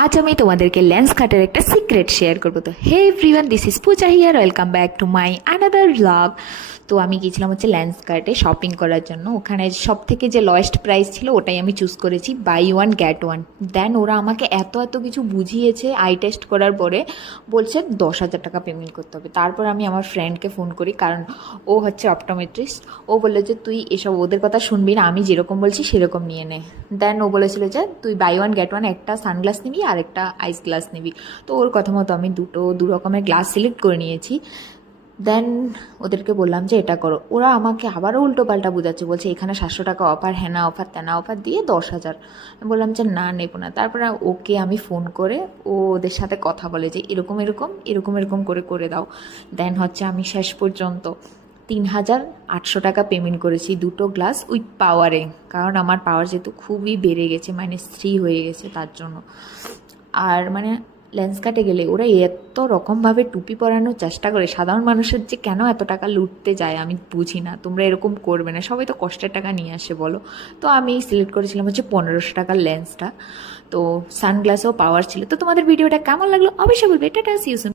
আজ আমি তোমাদেরকে লেন্স কাটের একটা সিক্রেট শেয়ার করবো। তো hey everyone, this is Puja here, welcome back to my another blog. তো আমি গিয়েছিলাম হচ্ছে লেন্স কার্টে শপিং করার জন্য। ওখানে সব থেকে যে লয়েস্ট প্রাইস ছিল ওটাই আমি চুজ করেছি, বাই ওয়ান গেট ওয়ান। দেন ওরা আমাকে এত এত কিছু বুঝিয়েছে আই টেস্ট করার পরে, বলছে 10,000 টাকা পেমেন্ট করতে হবে। তারপর আমি আমার ফ্রেন্ডকে ফোন করি, কারণ ও হচ্ছে অপটোমেট্রিস্ট। ও বললো যে তুই এসব ওদের কথা শুনবি না, আমি যেরকম বলছি সেরকম নিয়ে নে। দেন ও বলেছিল যে তুই বাই ওয়ান গেট ওয়ান, একটা সানগ্লাস নিবি আর একটা আইস গ্লাস নিবি। তো ওর কথা মতো আমি দু রকমের গ্লাস সিলেক্ট করে নিয়েছি। দেন ওদেরকে বললাম যে এটা করো। ওরা আমাকে আবারও উল্টো পাল্টা বোঝাচ্ছে, বলছে এখানে 700 টাকা অফার, হ্যানা অফার ত্যানা অফার দিয়ে 10,000। আমি বললাম যে না, নেবো না। তারপরে ওকে আমি ফোন করে ও ওদের সাথে কথা বলে যে এরকম এরকম এরকম এরকম করে করে দাও। দেন হচ্ছে আমি শেষ পর্যন্ত 3,800 টাকা পেমেন্ট করেছি দুটো গ্লাস উইথ পাওয়ারে, কারণ আমার পাওয়ার যেহেতু খুবই বেড়ে গেছে, -3 হয়ে গেছে তার জন্য। আর মানে লেন্স কাটে গেলে ওরা এত রকমভাবে টুপি পরানোর চেষ্টা করে, সাধারণ মানুষের যে কেন এত টাকা লুটতে যায় আমি বুঝি না। তোমরা এরকম করবে না, সবাই তো কষ্টের টাকা নিয়ে আসে বলো। তো আমি সিলেক্ট করেছিলাম হচ্ছে 1,500 টাকার লেন্সটা। তো সানগ্লাসেও পাওয়ার ছিল। তো তোমাদের ভিডিওটা কেমন লাগলো অবশ্যই বলবে। Tata, see you soon.